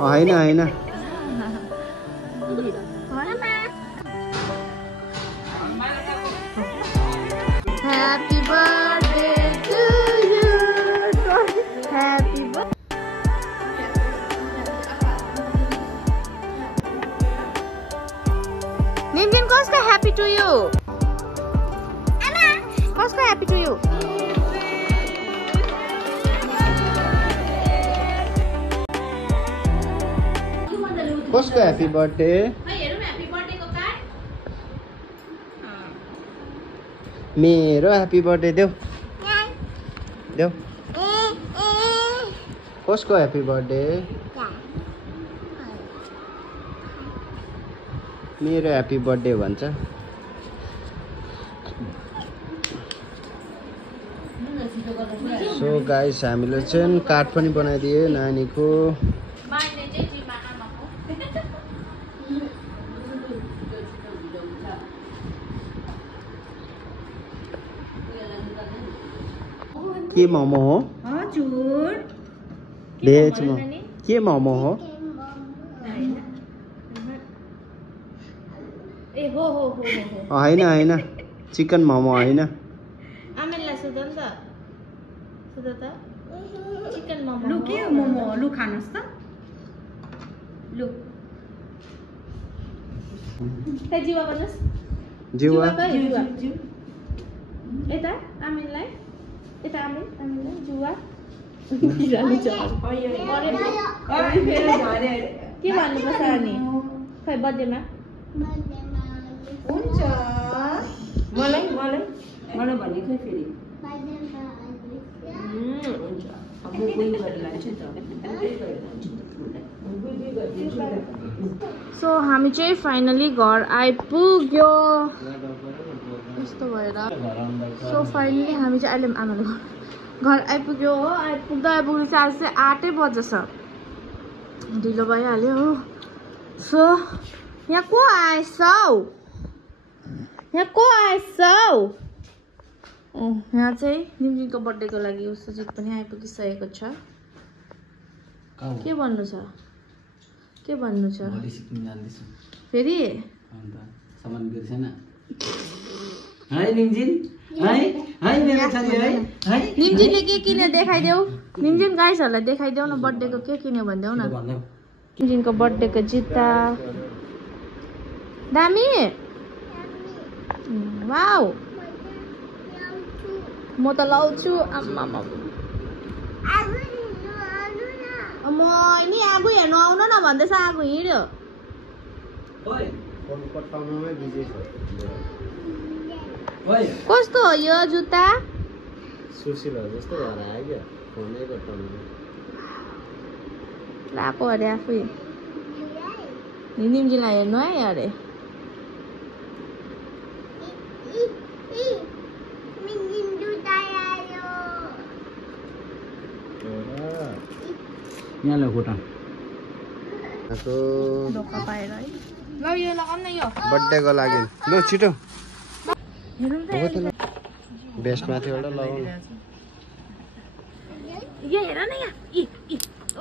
हैन हैन Happy birthday to you. Happy birthday. Ninjin, kosko happy to you? Anna. Kosko happy to you? Kosko happy birthday? मेरो happy birthday देऊ देऊ कसको happy birthday मेरो happy birthday भन्छ so guys हामीले चाहिँ कार्ड पनि बनाइदिए नानीको के मोमो हो हजुर भेज मोमो के मोमो हो ए हो हैन हैन चिकन मोमो हैन आमेलाई सुधन त सुध त चिकन मोमो लु के मोमो लु खानुस् त लु त जीवा भन्नुस् जीवा यता आमेलाई यता आमेलाई जुवा के भन्नुपर्छ अनि खै बर्थडेमा हुन्छ मलाई भने खै फेरि हुन्छ अब म कोही गरेर लान्छु त सो हामी चाहिँ फाइनली घर आइपुग्यो यस्तो भएर सो फाइनली हामी चाहिँ अहिले आमाले घर आइपुग्यो हो आइपुग्दा चाहिँ आज चाहिँ 8 बजेछ ढिलो भइहाल्यो हो सो यहाँ को आएछौ यहाँ चाहिँ निम्जिनको बर्थडेको लागि उसजित पनि आइपुगिसकेको छ के भन्नु छ फेरि निम्जिनले के किन्यो देखाइदेऊ निम्जिन गाइसहरूलाई देखाइदेऊ न बर्थडेको के किन्यो भनिदेऊ न निम्जिनको बर्थडेको जुत्ता दामी वाउ म त लाउँछु आम्मा म नि आगो हेर्नु आउन न भन्दैछ आगो हिँड्यो कस्तो हो यो जुत्ता लाएको अरे आफै निम्जीलाई हेर्नु है अरे यहाँ खुट्टा बर्थडेको लागि लु छिटो बेस्टमा थियो एउटा लगाउनु यो हेर न यहाँ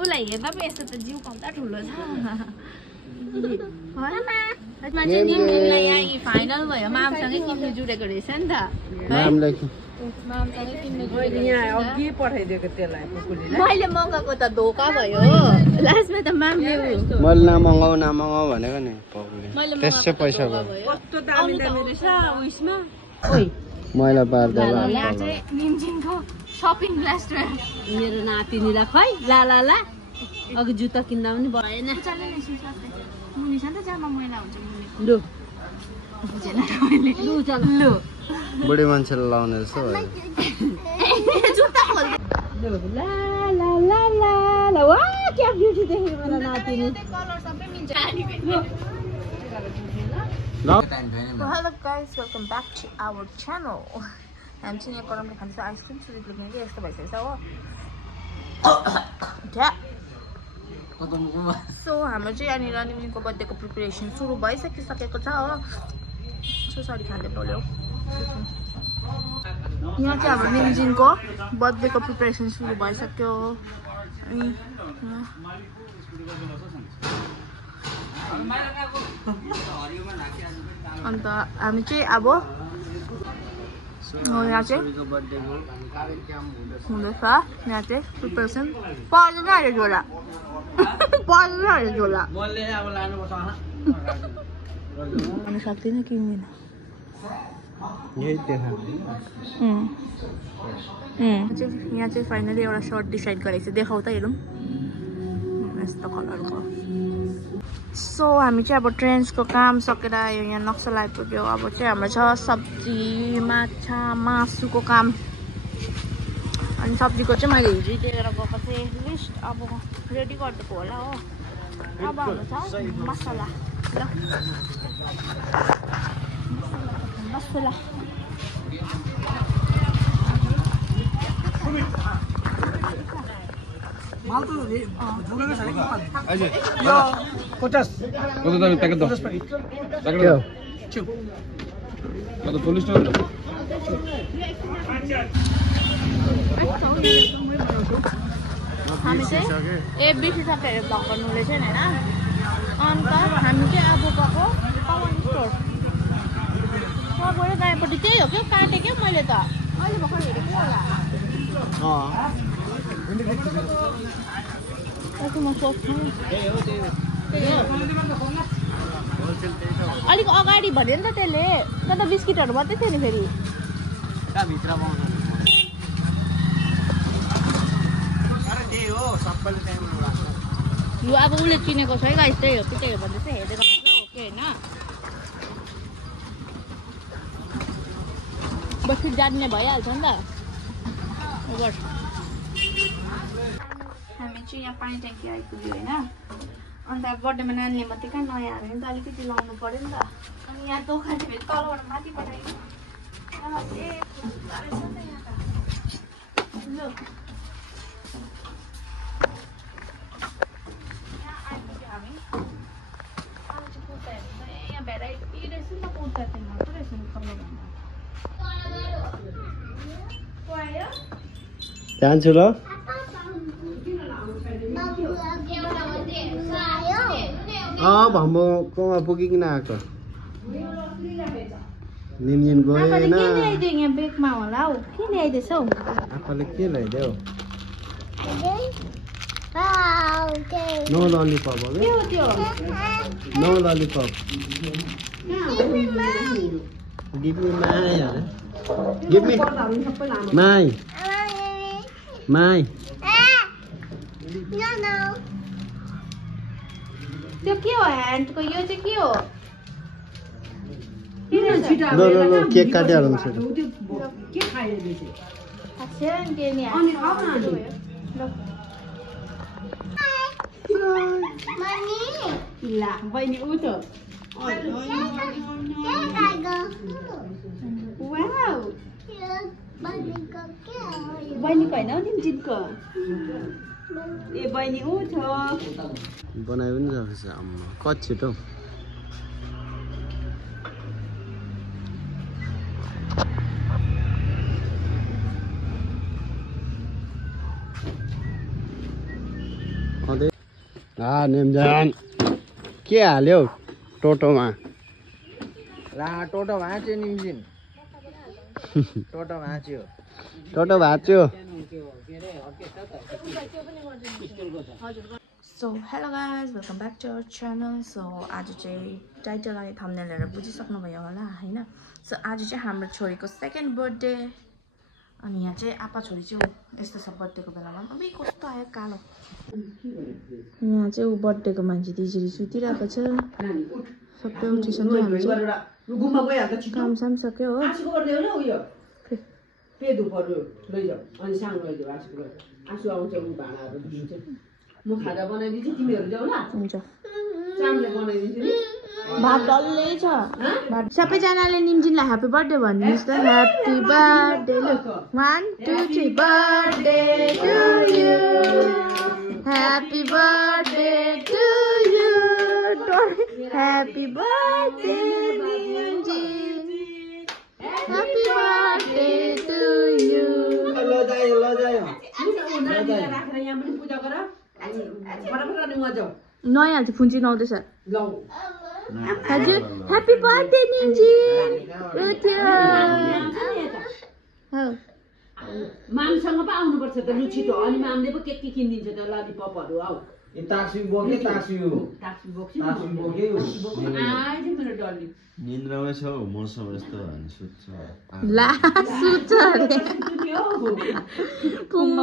उसलाई हेर्दा पनि यस्तो त जिउ कम्ता ठुलो छ फाइनल भयो मामसँगै किन्नु जुरेको रहेछ नि त मैले मगाएको त धोका भयो लास्टमा त मामले मैले नमगाऊ भनेको नि त्यसै पैसा भयो मैला पार्दा निम्जिनको सपिङ रेस्टुरेन्ट मेरो नातिनीलाई खै ला अघि जुत्ता किन्दा पनि भएन लु बुढी मान्छेले लाउने रहेछ Hello guys, welcome back to our channel. हामी चाहिँ यहाँ गरमले खान्छ आइसक्रिम सुजित लुक्ने कि यस्तो भइसकेछ हो सो हाम्रो चाहिँ यहाँनिर निम्जिनको बर्थडेको प्रिपरेसन सुरु भइसकिसकेको छ हो सो सरी खाँदै बोल्यो यहाँ चाहिँ अब निम्जिनको बर्थडेको प्रिपरेसन सुरु भइसक्यो अनि अन्त हामी चाहिँ अब यहाँ चाहिँ हुँदैछ यहाँ चाहिँ प्रिपरेसन पर्दैन अरे झोला पर्दैन अरे झोला अनि सक्दैन किन्दिन यहाँ चाहिँ फाइनली एउटा सर्ट डिसाइड गरेको छ देखाउ त हेरौँ यस्तो कलरको सो हामी चाहिँ अब ट्रेन्ड्सको काम सकेर आयो यहाँ नक्सल आइपुग्यो अब चाहिँ हाम्रो छ सब्जी माछा मासुको काम अनि सब्जीको चाहिँ मैले हिजो दिएर गएको थिएँ लिस्ट अब रेडी गरिदिएको होला हो अब हाम्रो छ मसला ल मसला हामी चाहिँ एबिसी सबै भ्लग गर्नुले चाहिँ हैन अन्त हामी चाहिँ अब गएको पवन स्टोर सबैले गएपछि त्यही हो क्या काटेँ क्या मैले त अहिले भर्खर हेरेको होला म सोच्छु अलिक अगाडि भन्यो नि त त्यसले तर बिस्किटहरू मात्रै थियो नि फेरि यो अब उसले चिनेको छ है गाइस त्यही हो कि त्यही हो भने चाहिँ हेर्दै गर्नु हो कि होइन बस्ती जान्ने भइहाल्छ नि त हामी चाहिँ यहाँ पानी ट्याङ्की आइपुग्यो होइन अन्त अब बर्थडेमा नानीले मात्रै कहाँ नयाँ हाल्यो भने त अलिकति लाउनु पऱ्यो नि त अनि यहाँ दोकान चाहिँ फेरि तलबाट माथि पठाइयो यहाँ भेराइटी रहेछ नि त कुर्ता चाहिँ मजा रहेछ नि कलरभन्दा जान्छु ल भम्बोकोमा पुगिकन आएको निम्जिन गएन यहाँ बेगमा होला हौ के ल्याइदिएछौ आफूले के ल्याइदियो नो ललिपप हो no lollipop give me my give me my my त्यो के हो ह्यान्डको यो चाहिँ के हो ल केक काटिहालौँ छ बहिनी ऊ त बहिनीको होइन हौ निम्जिनको ए बहिनी ऊ छ बनाइ पनि सकेछ अम्मा कति छिटो निम्जान के हाल्यो टोटोमा ला टोटो भाँच्यो निम्जिन टोटो भाँच्यो टोटो भाँच्यो so hello guys welcome back to our channel so आज चाहिँ टाइटल अनि थम्बनेल हेरेर बुझिसक्नुभयो होला होइन सो आज चाहिँ हाम्रो छोरीको सेकेन्ड बर्थडे अनि यहाँ चाहिँ आपा छोरी चाहिँ यस्तो छ बर्थडेको बेलामा अबे कस्तो आयो कालो यहाँ चाहिँ ऊ बर्थडेको मान्छे त्यसरी सुतिरहेको छ सबै उठिसक्यो हामी चाहिँ काम साम सक्यो हो हुन्छ भात डल्लै छ सबैजनाले निम्जिनलाई ह्याप्पी बर्थडे भन्नुहोस् त ह्याप्पी बर्थडे लु 1 2 3 birthday to you happy birthday to you happy birthday Nimjin happy birthday to you. ल जायो राखेर यहाँ पनि पूजा गर फटाफट गर्ने उहाँ जाऊ नयाँ फुन्ची नआउँदैछ लौ हजुर ह्याप्पी बर्थडे निन्जी मामसँग पो आउनुपर्छ त लु छिटो अनि मामले पो के किनिदिन्छ त्यो ललिपपहरू आऊ ताक्सी बोके टाक्सी बोक्छु आइज मेरो डल्ली निन्द्रामै छौ मौसम यस्तो भने सुत्छ ला सुत्छ अरे कर्म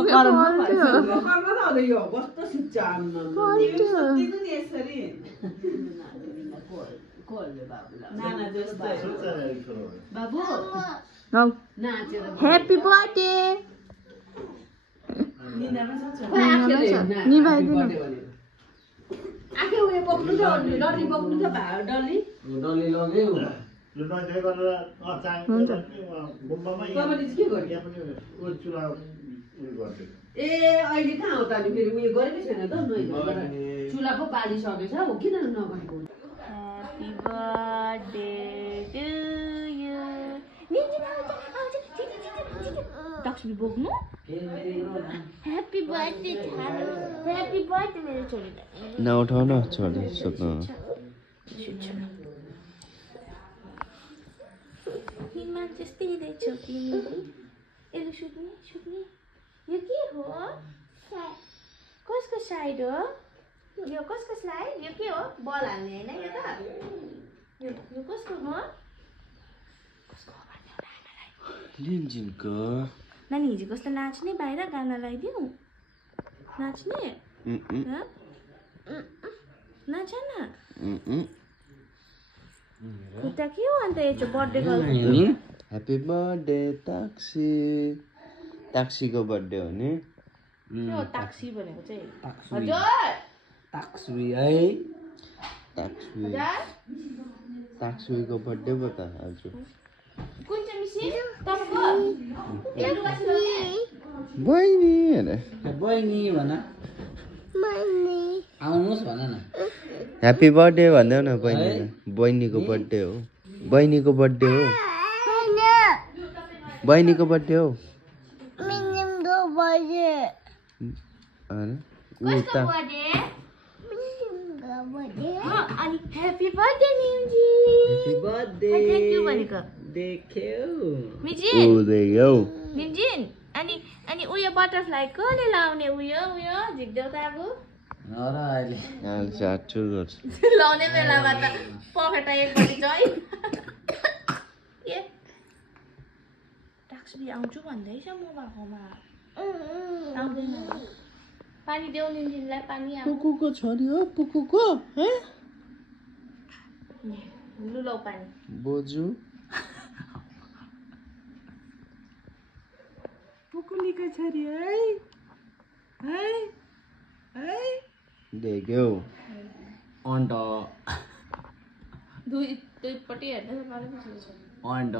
त यो कस्तो सुत्छ आम्मा नाना जस्तो बाबु नाचेर ह्याप्पी बर्थडे आखे उयो बोक्नु छ डल्ली बोक्नु छ डल्ली डल्ली लग्यो के गर्यो ए अहिले कहाँ हो त अनि फेरि उयो गरेकै छैन त चुला पो बालिसकेछ हो किन नगरेको happy birthday to you Laxmi बोक्नु ह्याप्पी बर्थडे ह्याप्पी बर्थडे मेरो छोरीलाई नउठाउ न छोरी सुत्नु हिमा जस्तै रहेछौ तिमी यसले सुत्ने यो के हो कसको साइड हो यो कसको साइड यो के हो बल हाल्ने होइन यो त यो कसको हो लिन्जिनको नानी हिजो कस्तो नाच्ने बाहिर गाना लगाइदिउँ नाच्ने नाच न खुट्टा के हो अन्त यो बर्थडे ह्याप्पी बर्थडे ताक्सी ताक्सीको बर्थडे हो नि टाक्सी भनेको चाहिँ हजुर ताक्सी है ताक्सीको बर्थडे पो त हजुर कुन चाहिँ मिसी तपाईको बहिनी अरे बहिनी भन आउनुहोस् भन न ह्याप्पी बर्थडे भन्दै न बहिनीलाई बहिनीको बर्थडे हो बहिनीको बर्थडे हो बहिनीको बर्थडे हो अनि happy birthday Ninji happy birthday thank you भनेको देख्यौ मिजिन देख्यौ निन्जिन अनि उयो बटरफ्लाई कसले लाउने उयो झिक्देऊ त अब अहिले चाटु गर्छ लाउने बेलामा त पखेटा एकपट्टि चाहिँ ए टाक्सी आउँछु भन्दैछ म भएकोमा आउँदैन पानी देऊ निन्जिनलाई पानी पुकुको छोरी हो पुकुको लु लौ पानी बोजू पुकुलीको छोरी है देख्यौ अन्त दुईपट्टि हेर्दै अन्त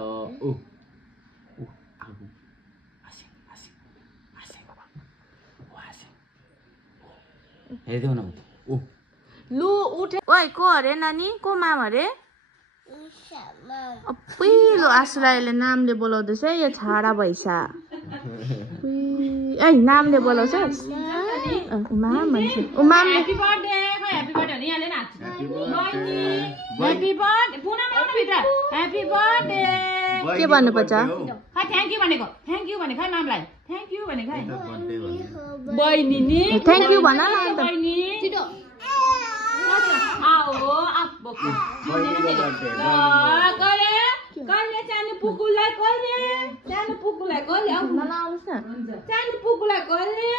हेर्दैौ न लु उठे ओइ को अरे नानी को माम अरे पहिलो आश्रयले नामले बोलाउँदैछ यो छाडा भैसा ए नामले बोलाउँछ माम भन्छ माम ह्याप्पी बर्थडे खै ह्याप्पी बर्थडे नि यहाँले नाच्छ बहिनी ह्याप्पी बर्थडे पुनम आउनु भित्र ह्याप्पी बर्थडे के भन्नुपर्छ खै थ्याङ्क यू भनेको थ्याङ्क यू भनेको है मामलाई थ्याङ्क यू भनेको है बहिनी नि थ्याङ्क यू भन न अन्त बहिनी छिटो आओ आप बोक्नु कहिले सानो पुकुलाई कहिले सानो पुकुलाई कहिले आउनु आउनुहोस् न सानो पुकुलाई कहिले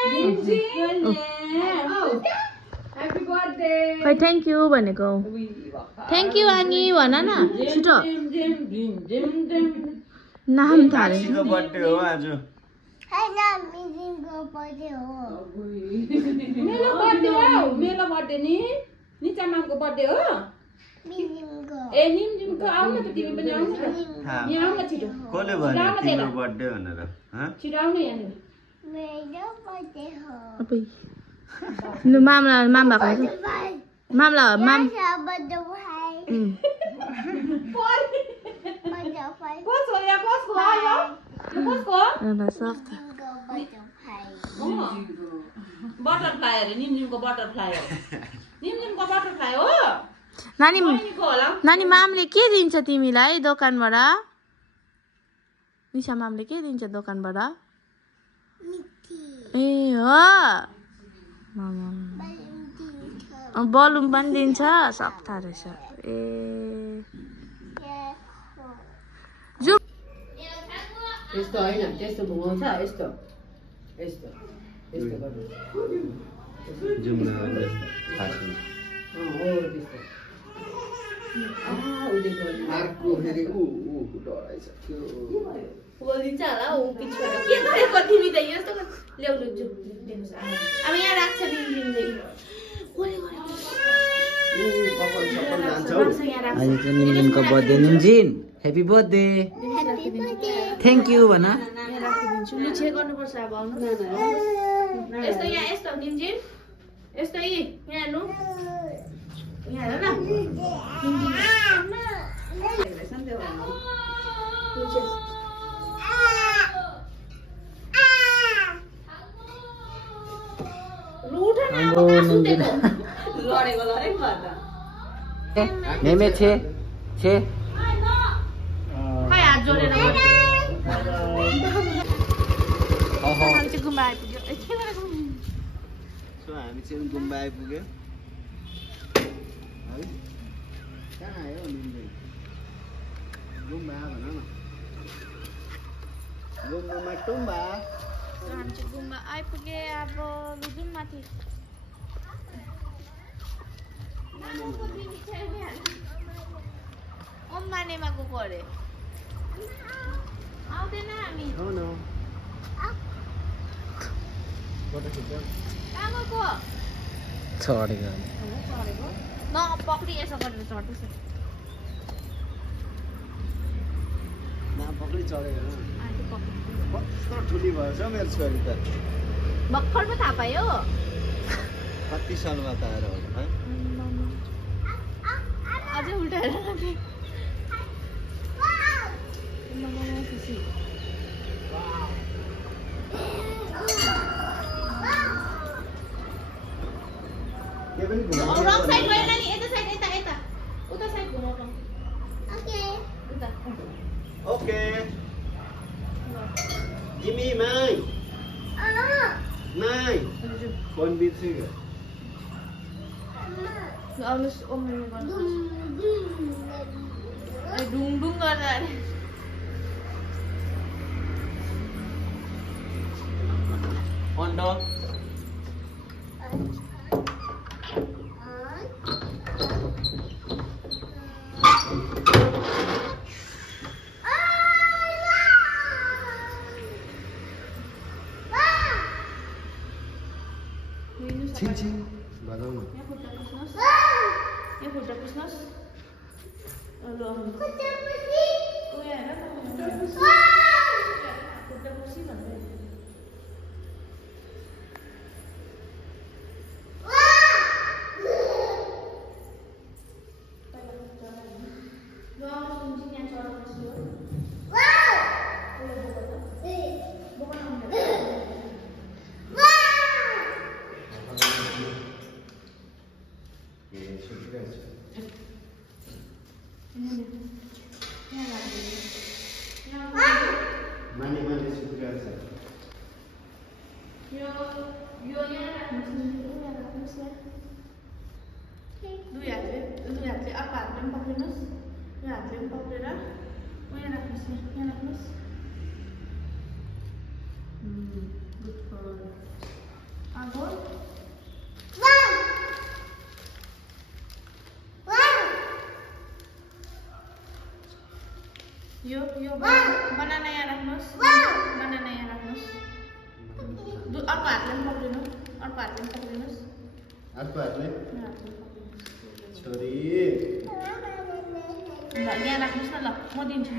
ह्याप्पी बर्थडे खै थ्याङ्क यू भनेको थ्याङ्क यू आनी भन न छिटो नाम थाले बर्थडे हो आज मेरो बर्थडे नि निचा मामको बर्थडे हो ए निम्जिमको आउन त तिमी पनि आउनु त यहाँ आउन छिटो कसले भन्यो तिम्रो बर्थडे भनेर छिटो आउनु यहाँनिर लु मामलाई माम भएको मामलाई माम कसको या कसको आयो कसको एउटा सफ्ट बटरफ्लाई अरे निमनिमको बटरफ्लाई हो निमनिमको बटरफ्लाई हो नानी बहिनीको होला नानी मामले के दिन्छ तिमीलाई दोकानबाट निशा मामले के दिन्छ दोकानबाट ए हो बलुन पनि दिन्छ सक्था रहेछ ए जो यस्तो हैन त्यस्तो घुमाउँछ यस्तो यस्तो यस्तो गर्नु जुम्न फाट्नु हो त्यस्तो उदे गर्नु अर्को फेरि डराइसक्यो बोलिन्छ होला ऊ पिछबाट के गरेको तिमी त यस्तो ल्याउनु जु दिनुस् अब यहाँ राख्छ दिँदै गरे आज चाहिँ निम्जिनको birthday Nimjin happy birthday thank you भन राखिदिन्छु लुछे गर्नुपर्छ अब आउनु यस्तो यहाँ यस्तो निम्जिन यस्तो यहाँ हेर्नु यहाँ हेर मेमे छे छे खै हात जोडेर हामी चाहिँ गुम्बा आइपुग्यो सो हामी चाहिँ गुम्बा आइपुग्यो है कहाँ आयो निम्जिन गुम्बा भन न गुम्बामा टुम्बा हामी चाहिँ गुम्बा आइपुगे अब लुजुम माथि मानेमा गएको अरे आउँदैन हामी कहाँ गएको चढेको न पक्री यसो गरेर चढ्दैछ पक्री चढेको कस्तो ठुली भएछ मेरो छोरी त भर्खर पो थाहा पायो कति सालमा त आएर होला है अझै उल्टाएर खुसी के पनि रङ साइड गएन नि यता साइड यता यता उता साइड घुमाउनु उता okay Jimmy my my phone बिर्स्यो आउनुहोस् ओम्नु गर्नु ढुङ ढुङ गर्दा अरे अन्ड छिन बजाउनु यहाँ खुट्टा पुस्नुहोस् ल खुट्टा पुसी भन्दै माने सुत्केछ यो यहाँ राख्नुहोस् दुई हातले अर्को हातले पनि पक्रिनुहोस् यो हातले पनि पक्रेर यहाँ राख्नुहोस् यहाँ राख्नुहोस् अब यो बनाना यहाँ राख्नुहोस् बनाना यहाँ राख्नुहोस् अर्को हातले पनि पक्रिनुहोस् अर्को हातले छोरी ल यहाँ राख्नुहोस् न ल म दिन्छु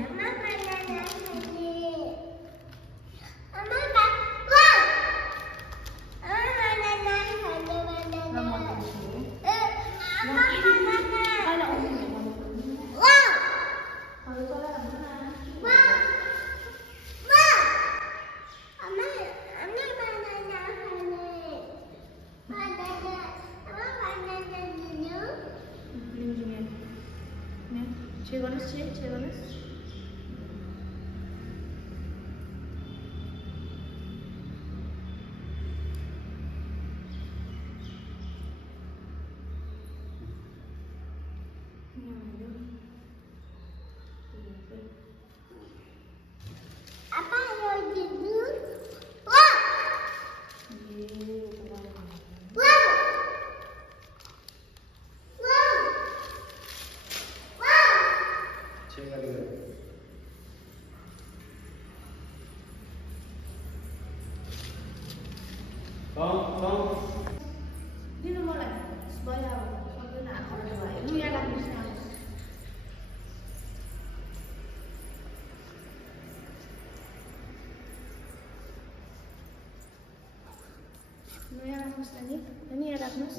Ini ya Ragnus.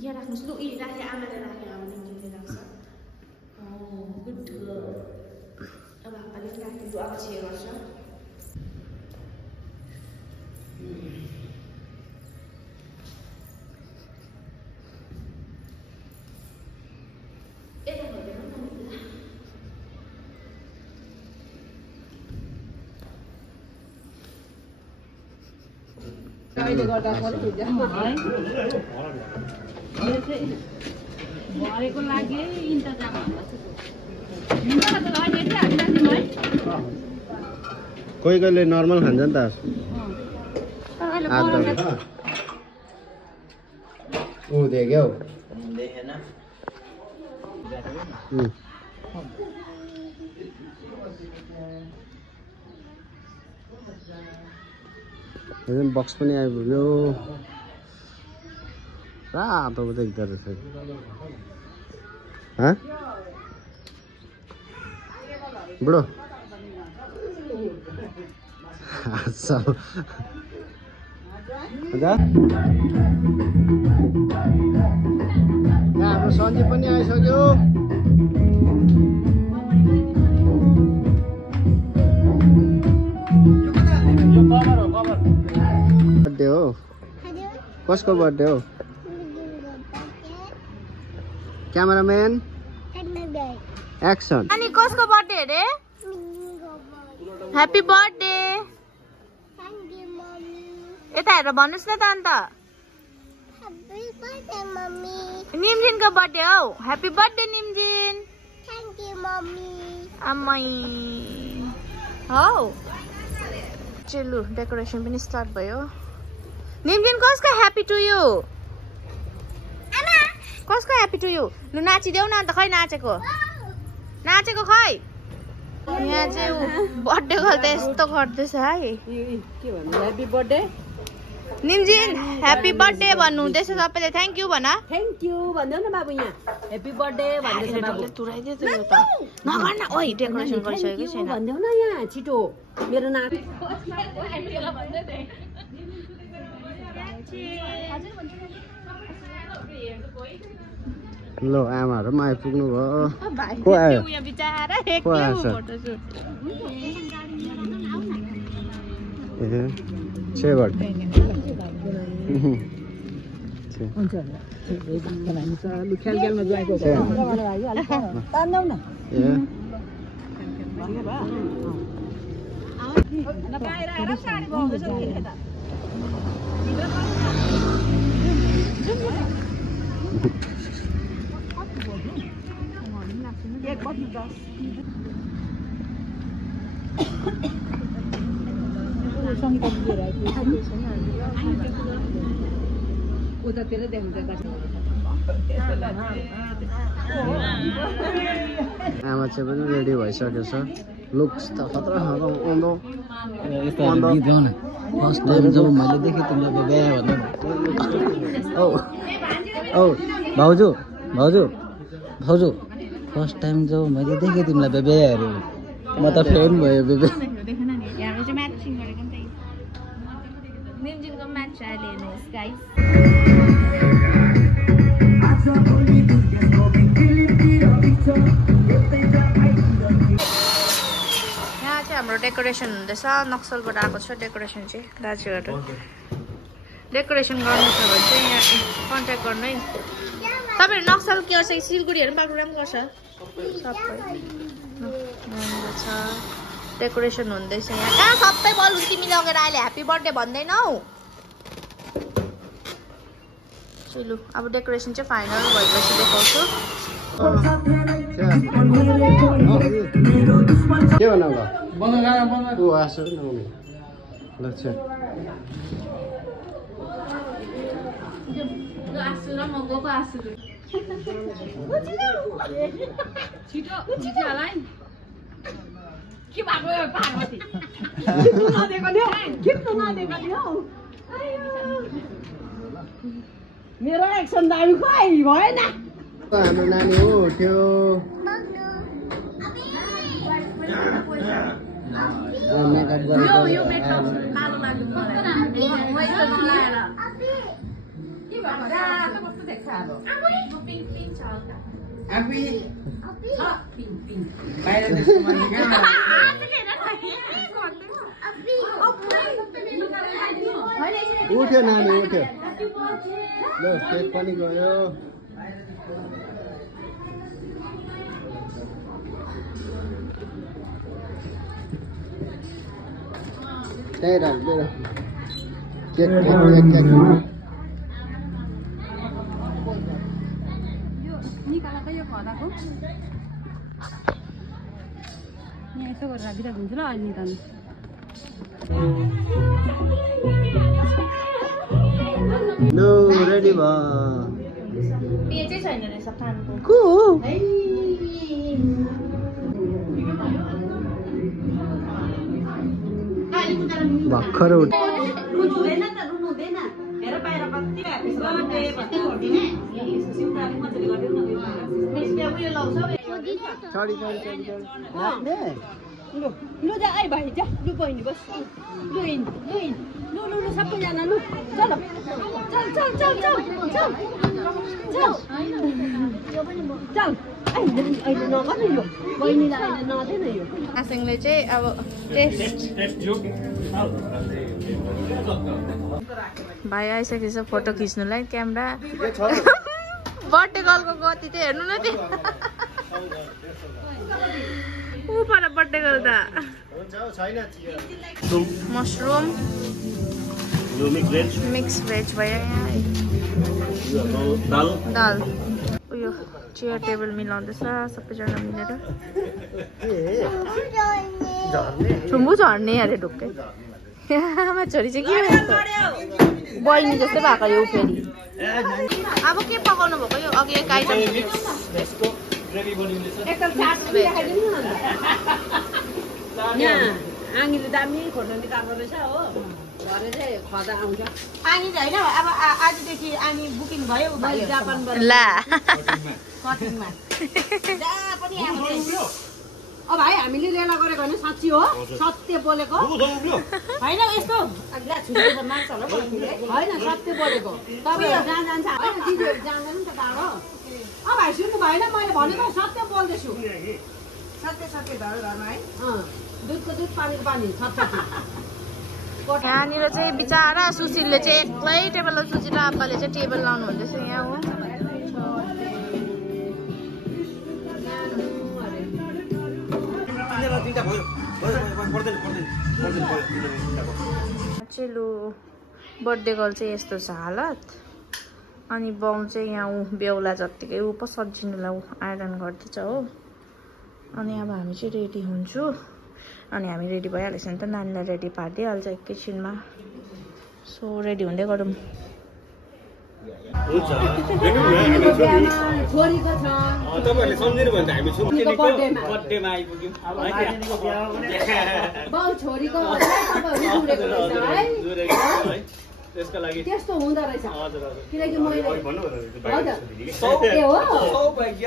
Ya Ragnus lu rakyat aman ini raksa. Oh, good girl. Apa ada yang doa kasih rasa. अहिले गर्दा भरेको लागि इन्तजाम कोही कोहीले नर्मल खान्छ नि त ऊ देख्यौ देखेन बक्स पनि आइपुग्यो रातो पो देख्दो रहेछ बुढो हाम्रो सन्जीव पनि आइसक्यो बर्थडे हो कसको बर्थडे हो क्यामेराम्यान एक्सन अनि कसको बर्थडे अरे ह्यापी बर्थडे यता हेरेर भन्नुस् न त अन्त निमजिनको बर्थडे हौ ह्यापी बर्थडे निमजिन आमै हौ चलु डेकोरेसन पनि स्टार्ट भयो निमजिन कसको ह्यापी टु यु कसको ह्यापी टु यु लु नाचिदेऊ न अन्त खै नाचेको खै यहाँ चाहिँ बर्थडे गर्दा यस्तो गर्दैछ है के भन्नु ह्यापी बर्थडे निमजिन ह्यापी बर्थडे भन्नु हुँदैछ सबैले थ्याङ्क यू भन थ्याङ्क यू भन्देऊ न बाबु यहाँ ह्यापी बर्थडे भन्दैछ बाबु तुराइदियो त यो त नगर न ओइ डेकोरेसन गरिसकेको छैन भन्देऊ न यहाँ छिटो मेरो नाम ल आमाहरू पनि आइपुग्नु भयो को आयो को आएछ सेबाट उतातिर देखाउँछ आमा चाहिँ पनि रेडी भइसकेको छ लुक्स त खतरा आउँदो फर्स्ट टाइम जब मैले देखेँ तिमीलाई बिहा भन्दा औ भाउजू फर्स्ट टाइम जब मैले देखेँ तिमीलाई बिहा हेऱ्यो म त फ्यान भयो बेबे निमजिनको म्याच अहिले हेर्नुहोस् गाइस यहाँ चाहिँ हाम्रो डेकोरेसन हुँदैछ नक्सलबाट आएको छ डेकोरेसन चाहिँ दाजुहरू डेकोरेसन गर्नु छ भने चाहिँ यहाँ कन्ट्याक्ट गर्नु है तपाईँहरू नक्सल के गर्छ सिलगढीहरू पनि बागडोग्रा पनि गर्छ सबै छ डेकोरेसन हुँदैछ यहाँ कहाँ सबै बलुन तिमी लगेर अहिले ह्याप्पी बर्थडे भन्दैनौ चलु अब डेकोरेसन चाहिँ फाइनल भएपछि देखाउँछु के भन्नु ऊ आसु ल आसु र म गएको आसु छिटो छिटो होला है के भएको पार्वती नदेको नि खिच्नु नदेको नि हौ मेरो एक्सन दामी खै भएन हाम्रो नानी हो उठ्यो मेकअप गरेको यो मेकअप कालो लाग्यो मलाई के भएको रातो कस्तो देख्छ अब पिङ्क पिङ्क छ हल्का उठ्यो नानी उठ्यो ल केक पनि गयो त्यही राख्दै केक निकाला त यो खदाको यहाँ यसो गरेर राखिरहेको हुन्छ ल अहिले निकाल्नु नो रेडी भयो बिहे चाहिँ छैन रहेछ कानको को भर्खर उठ हुँदैन त रुनु हुँदैन हेर बाहिर कति लु जा ai भाइ जा लु बहिनी बस लु इन लु इन लु लु लु सबैजना लु चल चल चल चल चल चल चल चल अहिले नगर्नु यो बहिनीलाई अहिले नदेन यो आसिङले चाहिँ अब टेस्ट भाइ आइसकेछ फोटो खिच्नुलाई क्यामेरा बर्थडे गर्लको गति चाहिँ हेर्नु न त्यो ऊ पर बर्थडे गर्ल त मसरुम मिक्स भेज भयो यहाँ दाल उयो चेयर टेबल मिलाउँदैछ सबैजना मिलेर छुम्बु झर्ने अरे ढुक्कै आमा छोरी चाहिँ के बहिनी जस्तै भएको यो फेरि अब के पकाउनु भएको यो अघि एक आइटम आङीले दामी खोर्नु निकाल्दो रहेछ हो भरे चाहिँ खदा आउँछ आनी चाहिँ होइन अब आजदेखि आनी बुकिङ भयो जापानबाट ला कटिङमा जहाँ पनि अब भाइ हामीले लेला गरेको होइन साँच्ची हो सत्य बोलेको होइन यस्तो होइन सत्य बोलेको तपाईँहरू जहाँ जान्छ होइन दिदीहरू जाँदैन नि त टाढो अब भाइ सुन्नु भएन मैले भनेको सत्य बोल्दैछु सत्य सत्य घरमा है दुधको दुध पानीको पानी यहाँनिर चाहिँ बिचरा सुशीलले चाहिँ एक्लै टेबल सुशी र आप्पाले चाहिँ टेबल लाउनु हुँदैछ यहाँ हो लु बर्थडे गर्ल चाहिँ यस्तो छ हालत अनि बाउ चाहिँ यहाँ ऊ बेहुला जत्तिकै ऊ पो सजिनुलाई ऊ आइरन गर्दैछ हो अनि अब हामी चाहिँ रेडी हुन्छु अनि हामी रेडी भइहालेछ नि त नानीलाई रेडी पारिदिइहाल्छ एकैछिनमा सो रेडी हुँदै गरौँ छोरीको छ तपाईहरुले सम्झिनु भने हामी छुट्टीको बर्थडेमा आइपुग्यौं बाउ छोरीको तपाईहरु जुरेको रहेछ है त्यसका लागि त्यस्तो हुँदा रहेछ हजुर हजुर किनकि मैले भन्नु हजुर सौभाग्य हो सौभाग्य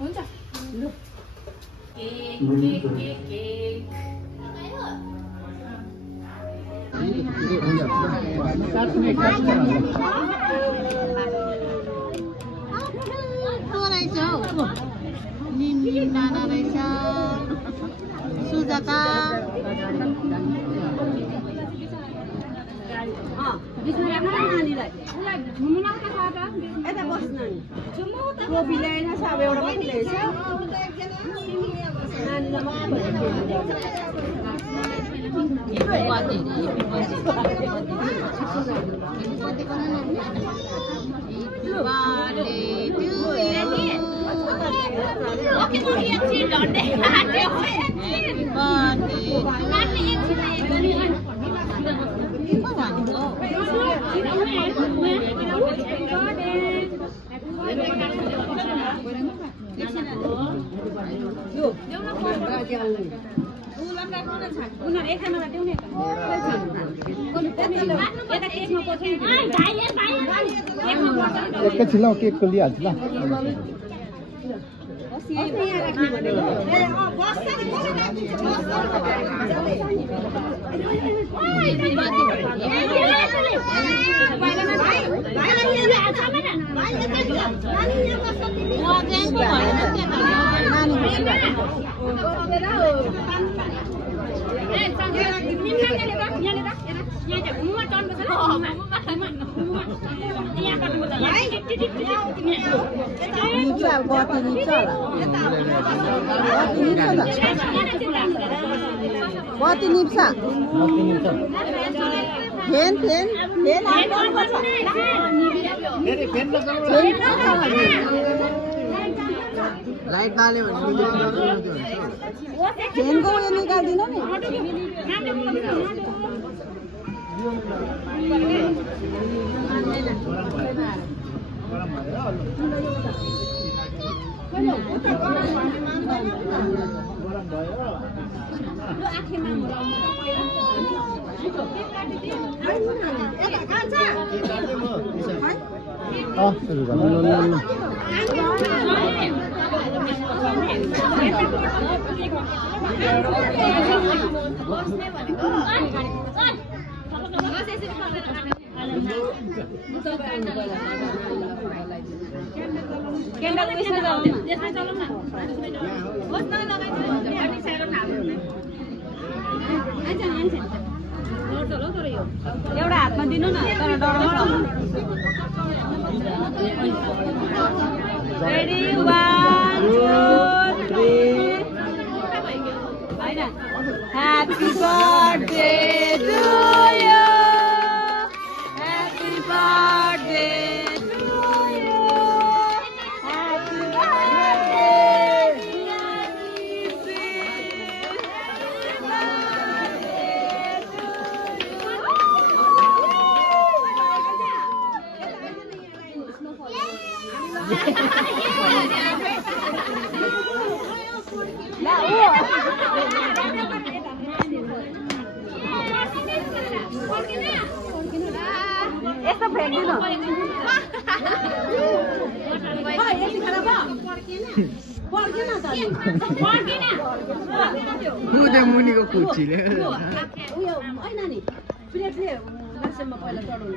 हुन्छ लु केक केक केक निम दाना रहेछ सुजाता बिचमा राख्नु न नानीलाई उसलाई घुम्नु नआउँदा खाऊ त यता बस नानी टोपी ल्याएन छ अब एउटा मात्रै ल्याएछ नानीलाई एकैछिन ल केकको लिइहाल्छु ल बत्ती निप्छ फेन फेन फेन लाइट बाल्यो भने फेनको उयो निकालिदिनु नि सुरु गर्नु एउटा हातमा दिनु न तर डराउँछ ready 1 2 3 Happy birthday to you Happy birthday to you Happy birthday यस्तो फ्याँक्दिनु मुनिको कुर्सीले उयो होइन नि प्लेटले लास्टमा पहिला चढाउनु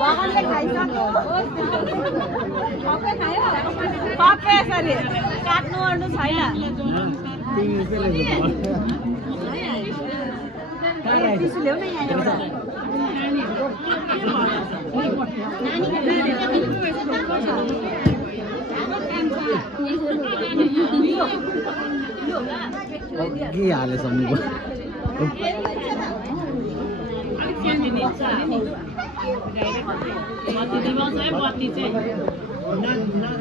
भगवानले खाइसक्यो सबै खायो सबै यसरी काट्नु ओर्नु छैन टिसु ल्याउ न यहाँ एउटा के हाले सम्मुको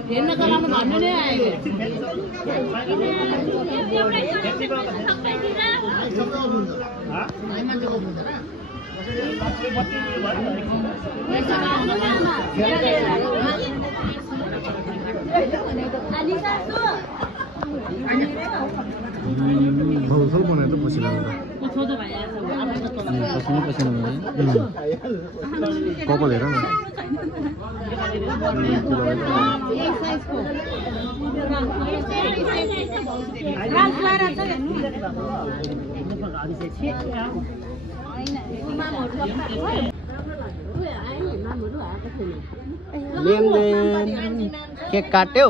हेर्नको लागि भन्नु नै आयो सर बनाए तो पसीना पसीना पसीना कपाल हेर न लेनदेन केक काट्यौ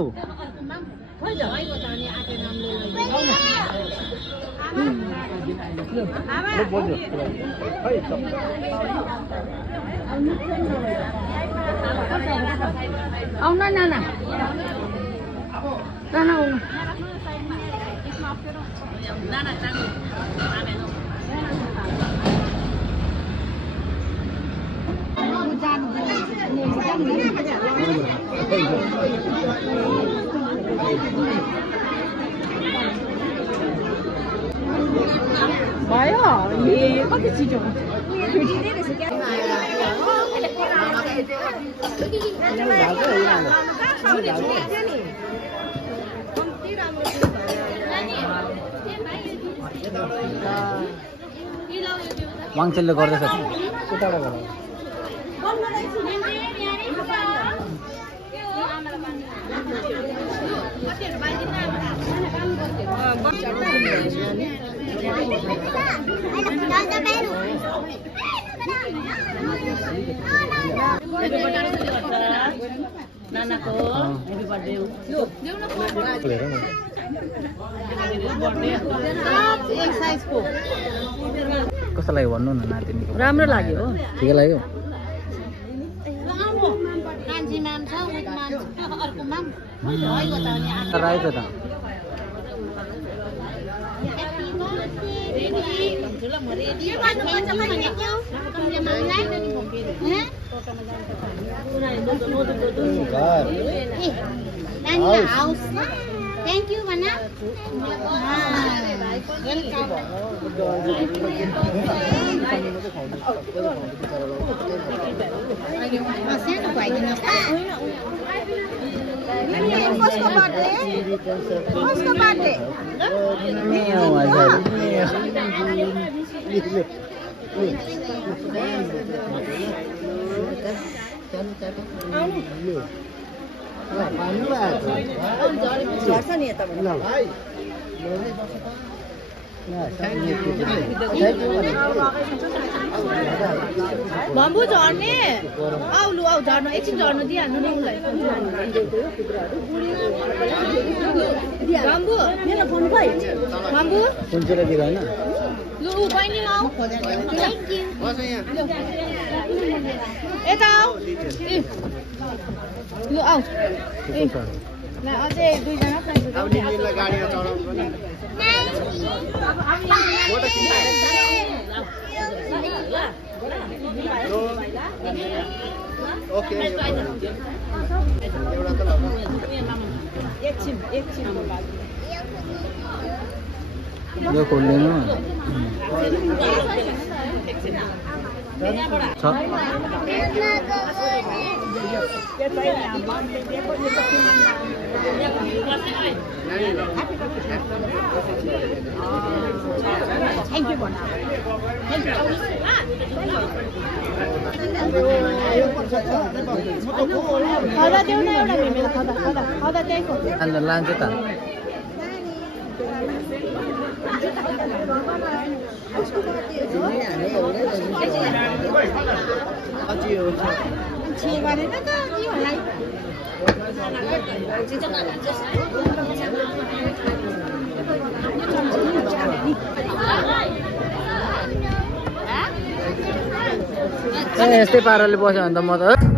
आउन नाना नाना आउनु भयो ए कति छिटो वाङचेलले गर्दैछ नानाको हेपी बर्थडे कस्तो लाग्यो भन्नु न नातिनीको राम्रो लाग्यो हो ठिकै लाग्यो रायो त Thank you, Mana. बम्बु झर्ने आउ लु आउ झर्नु एकछिन झर्नु दिइहाल्नु नि उसलाई बम्बु मेरो फोन खै बम्बु कुन चाहिँ दिएर हैन लु उ बहिनी आउ यता आउ लु आउ ल अझै दुईजना गाडीमा चढाउनु पनि ओके एकछिन यो खोल्दैन छ खदा देऊ न एउटा मेमेलाई खदा त्यहीको अन्त लान्छ त गरेन त तिमीहरूलाई यस्तै पाराले बस्यो भने त म त